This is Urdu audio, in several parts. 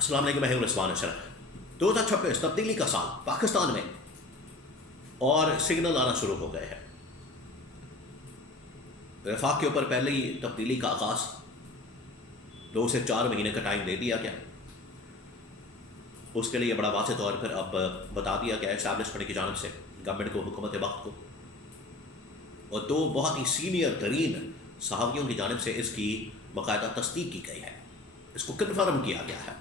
السلام علیکم، میں ہوں رضوان اشرف۔ 2026 تبدیلی کا سال پاکستان میں، اور سگنل آنا شروع ہو گئے ہیں۔ وفاق کے اوپر پہلے ہی تبدیلی کا آغاز 2 سے 4 مہینے کا ٹائم دے دیا گیا۔ اس کے لیے بڑا واضح طور پر اب بتا دیا گیا اسٹیبلشمنٹ کی جانب سے گورنمنٹ کو، حکومت وقت کو، اور 2 بہت ہی سینئر ترین صحافیوں کی جانب سے اس کی باقاعدہ تصدیق کی گئی ہے، اس کو کنفرم کیا گیا ہے۔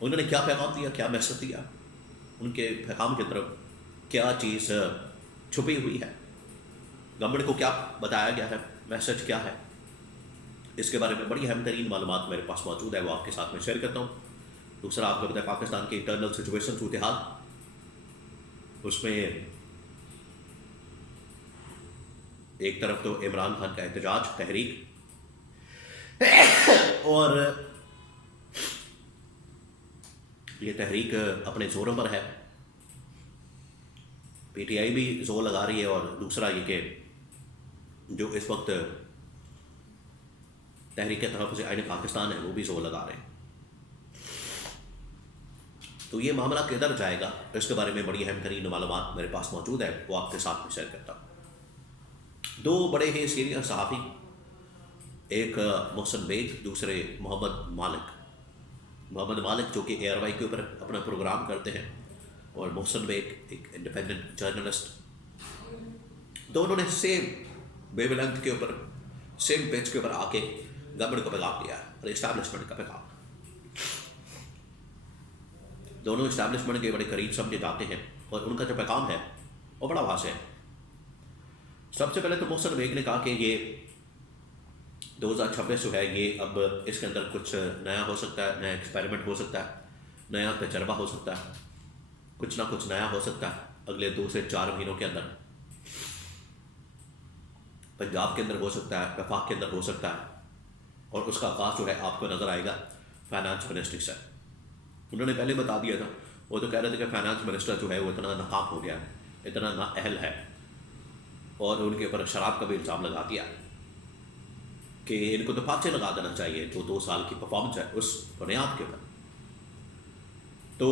انہوں نے کیا پیغام دیا، کیا میسج دیا، ان کے پیغام کی طرف کیا چیز چھپی ہوئی ہے، گورنمنٹ کو کیا بتایا گیا ہے، میسج کیا ہے، اس کے بارے میں بڑی اہم ترین معلومات میرے پاس موجود ہے، وہ آپ کے ساتھ میں شیئر کرتا ہوں۔ دوسرا آپ کو پتہ ہے پاکستان کی انٹرنل سچویشن صورتحال، اس میں ایک طرف تو عمران خان کا احتجاج، تحریک، اور یہ تحریک اپنے زوروں پر ہے، پی ٹی آئی بھی زور لگا رہی ہے، اور دوسرا یہ کہ جو اس وقت تحریک تحفظ آئین پاکستان ہے وہ بھی زور لگا رہے ہیں۔ تو یہ معاملہ کدھر جائے گا، اس کے بارے میں بڑی اہم ترین معلومات میرے پاس موجود ہے، وہ آپ کے ساتھ میں شیئر کرتا ہوں۔ 2 بڑے ہی سینئر صحافی، ایک محسن بیگ، دوسرے محمد مالک جو کہ اے آر وائی کے اوپر اپنا پروگرام کرتے ہیں، اور محسن بیگ ایک انڈیپینڈنٹ جرنلسٹ، دونوں نے سیم ویو لینتھ کے اوپر، سیم پیج کے اوپر آ کے گورنمنٹ کو پیغام دیا ہے، اور اسٹیبلشمنٹ کا پیغام۔ دونوں اسٹیبلشمنٹ کے بڑے قریب سمجھے جاتے ہیں، اور ان کا جو پیغام ہے وہ بڑا واضح ہے۔ سب سے پہلے تو محسن بیگ نے کہا کہ یہ 2026 جو ہے یہ اب اس کے اندر کچھ نیا ہو سکتا ہے، نیا ایکسپیریمنٹ ہو سکتا ہے، نیا تجربہ ہو سکتا ہے، کچھ نہ کچھ نیا ہو سکتا ہے اگلے 2 سے 4 مہینوں کے اندر۔ پنجاب کے اندر ہو سکتا ہے، وفاق کے اندر ہو سکتا ہے، اور اس کا آغاز جو ہے آپ کو نظر آئے گا فائنانس منسٹری سے۔ انہوں نے پہلے بتا دیا تھا، وہ تو کہہ رہے تھے کہ فائنانس منسٹر جو ہے وہ اتنا ناکام ہو گیا ہے، اتنا نااہل ہے، اور ان کے اوپر شراب کا بھی الزام لگا دیا کہ ان کو تو پانچے لگا دینا چاہیے جو 2 سال کی پرفارمنس ہے اس بنیاد کے اوپر۔ تو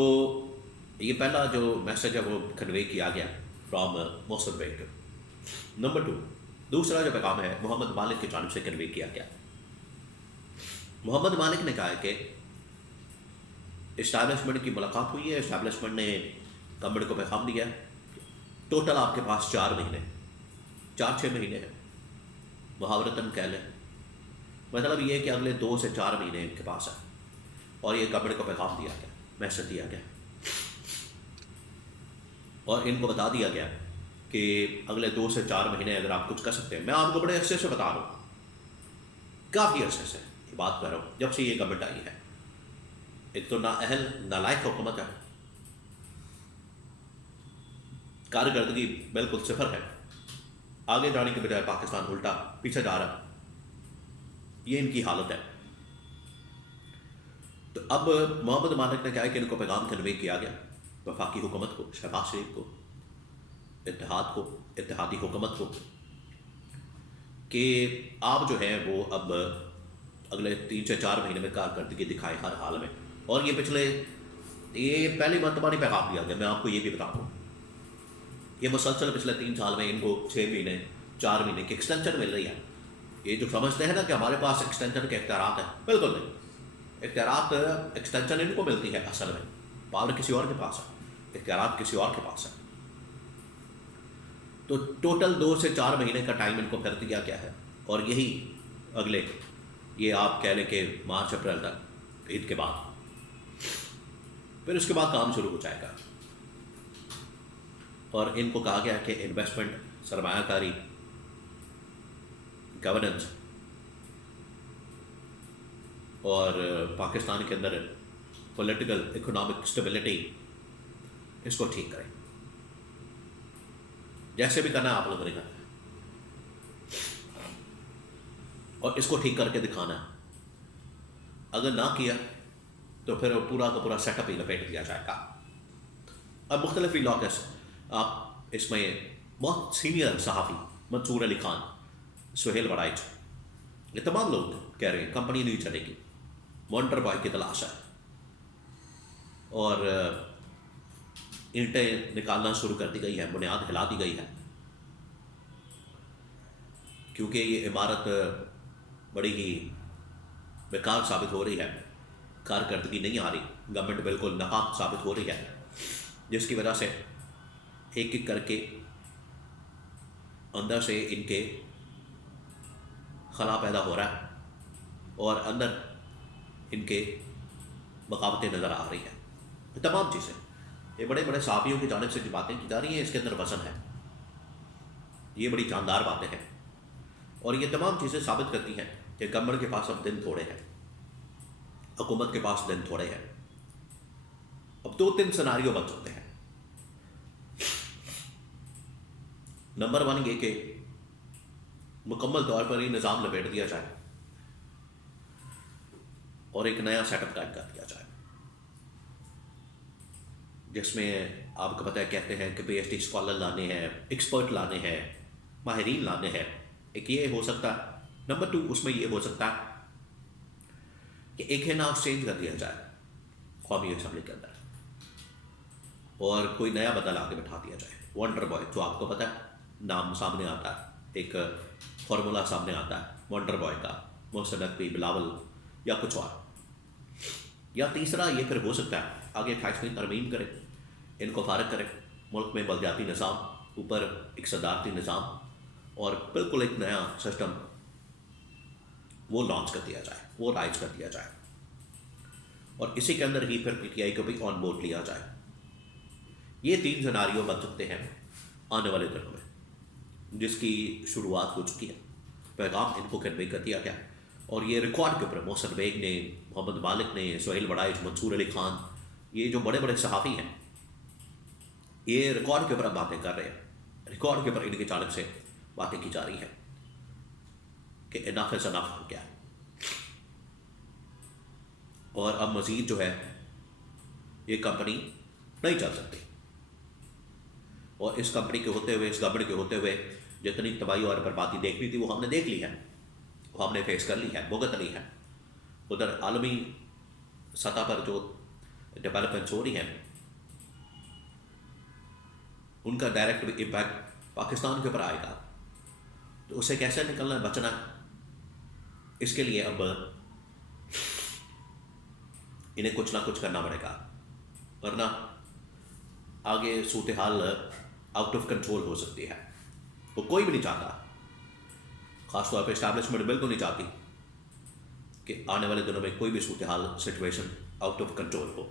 یہ پہلا جو میسج ہے وہ کنوے کیا گیا فرام محسن بیگ۔ نمبر 2، دوسرا جو پیغام ہے محمد مالک کی جانب سے کنوے کیا گیا۔ محمد مالک نے کہا ہے کہ اسٹیبلشمنٹ کی ملاقات ہوئی ہے، اسٹیبلشمنٹ نے گورنمنٹ کو پیغام دیا ہے، ٹوٹل آپ کے پاس 4-6 مہینے ہیں، محاورتاً کہہ لیں، مطلب یہ ہے کہ اگلے 2 سے 4 مہینے ان کے پاس ہے، اور یہ گورنمنٹ کو پیغام دیا گیا، میسج دیا گیا، اور ان کو بتا دیا گیا کہ اگلے 2 سے 4 مہینے اگر آپ کچھ کر سکتے ہیں۔ میں آپ کو بڑے عرصے سے بتا رہا ہوں، کافی عرصے سے یہ بات کر رہا ہوں، جب سے یہ گورنمنٹ آئی ہے۔ ایک تو نااہل، نالائق حکومت ہے، کارکردگی بالکل صفر ہے، آگے جانے کے بجائے پاکستان الٹا پیچھے جا رہا ہے، یہ ان کی حالت ہے۔ تو اب محمد مالک نے کہا ہے کہ ان کو پیغام کنوے کیا گیا وفاقی حکومت کو، شہباز شریف کو، اتحاد کو، اتحادی حکومت کو، کہ آپ جو ہیں وہ اب اگلے 3 سے 4 مہینے میں کارکردگی دکھائیں ہر حال میں۔ اور یہ پہلی مرتبہ نہیں پیغام دیا گیا، میں آپ کو یہ بھی بتا دوں، یہ مسلسل پچھلے 3 سال میں ان کو 6 مہینے 4 مہینے کی ایکسٹینشن مل رہی ہے۔ یہ جو سمجھتے ہیں نا کہ ہمارے پاس ایکسٹینشن کے اختیارات ہیں، بالکل نہیں، اختیارات ایکسٹینشن ان کو ملتی ہے، اصل میں پاور کسی اور کے پاس ہے، اختیارات کسی اور کے پاس ہے۔ تو ٹوٹل 2 سے 4 مہینے کا ٹائم ان کو پھر دیا گیا ہے، اور یہی اگلے، یہ آپ کہہ لیں کہ مارچ اپریل تک، عید کے بعد، پھر اس کے بعد کام شروع ہو جائے گا۔ اور ان کو کہا گیا کہ انویسٹمنٹ، سرمایہ کاری، گورننس، اور پاکستان کے اندر پولیٹیکل اکنامک اسٹیبلٹی، اس کو ٹھیک کریں، جیسے بھی کرنا ہے آپ لوگوں نے کرنا ہے، اور اس کو ٹھیک کر کے دکھانا ہے۔ اگر نہ کیا تو پھر پورا کا پورا سیٹ اپ ہی لپیٹ دیا جائے گا۔ اب مختلف علاقے آپ اس میں بہت سینئر صحافی، منصور علی خان، سہیل وڑائچ، یہ تمام لوگ کہہ رہے ہیں کمپنی نہیں چلے گی، ونڈر بوائے کی تلاش ہے اور اینٹیں نکالنا شروع کر دی گئی ہے، بنیاد ہلا دی گئی ہے، کیونکہ یہ عمارت بڑی ہی بیکار ثابت ہو رہی ہے، کارکردگی نہیں آ رہی، گورنمنٹ بالکل ناکام ثابت ہو رہی ہے، جس کی وجہ سے ایک ایک کر کے اندر سے ان کے خلا پیدا ہو رہا ہے اور اندر ان کے بغاوتیں نظر آ رہی ہیں. یہ تمام چیزیں، یہ بڑے بڑے صحافیوں کی جانب سے جو باتیں کی جا رہی ہیں، اس کے اندر وزن ہے، یہ بڑی جاندار باتیں ہیں، اور یہ تمام چیزیں ثابت کرتی ہیں کہ گورنمنٹ کے پاس اب دن تھوڑے ہیں، حکومت کے پاس دن تھوڑے ہیں. اب 2-3 سیناریو بن سکتے ہیں. نمبر 1 یہ کہ مکمل طور پر یہ نظام لپیٹ دیا جائے اور ایک نیا سیٹ اپ قائم کر دیا جائے، جس میں آپ کو پتہ ہے کہتے ہیں کہ پی ایچ ڈی اسکالر لانے ہیں، ایکسپرٹ لانے ہیں، ماہرین لانے ہیں. ایک یہ ہو سکتا ہے. نمبر 2 اس میں یہ ہو سکتا ہے کہ ایک ہے نام چینج کر دیا جائے قومی اسمبلی کے اندر اور کوئی نیا بندہ لا کے بٹھا دیا جائے. ونڈر بوائے جو آپ کو پتہ ہے نام سامنے آتا ہے، ایک فارمولا سامنے آتا ہے ونڈر بوائے کا، محسن نقوی، بلاول یا کچھ اور. یا تیسرا یہ پھر ہو سکتا ہے آگے 28ویں ترمیم کرے، ان کو فارغ کرے، ملک میں بلدیاتی نظام، اوپر ایک صدارتی نظام اور بالکل ایک نیا سسٹم وہ لانچ کر دیا جائے، وہ رائج کر دیا جائے، اور اسی کے اندر ہی پھر پی ٹی آئی کو بھی آن بورڈ لیا جائے. یہ 3 سیناریو بن سکتے ہیں آنے والے دنوں میں، جس کی شروعات ہو چکی ہے. پیغام ان کو کنوے کر دیا گیا اور یہ ریکارڈ کے اوپر محسن بیگ نے، محمد مالک نے، سہیل وڑائچ، منصور علی خان، یہ جو بڑے بڑے صحافی ہیں، یہ ریکارڈ کے اوپر باتیں کر رہے ہیں، ریکارڈ کے اوپر ان کی جانب سے باتیں کی جا رہی ہیں کہ انف از انف ہو گیا اور اب مزید جو ہے یہ کمپنی نہیں چل سکتی. اور اس کمپنی کے ہوتے ہوئے، اس گورنمنٹ کے ہوتے ہوئے جتنی تباہی اور بربادی دیکھنی تھی وہ ہم نے دیکھ لی ہے، وہ ہم نے فیس کر لی ہے، بھگت لی ہے. ادھر عالمی سطح پر جو ڈیولپمنٹس ہو رہی ہیں ان کا ڈائریکٹ امپیکٹ پاکستان کے اوپر آئے گا، تو اسے کیسے نکلنا بچنا، اس کے لیے اب انہیں کچھ نہ کچھ کرنا پڑے گا، ورنہ آگے صورتحال آؤٹ آف کنٹرول ہو سکتی ہے. وہ کوئی بھی نہیں چاہتا، خاص طور پہ اسٹیبلشمنٹ بالکل نہیں چاہتی کہ آنے والے دنوں میں کوئی بھی صورتحال situation out of control who.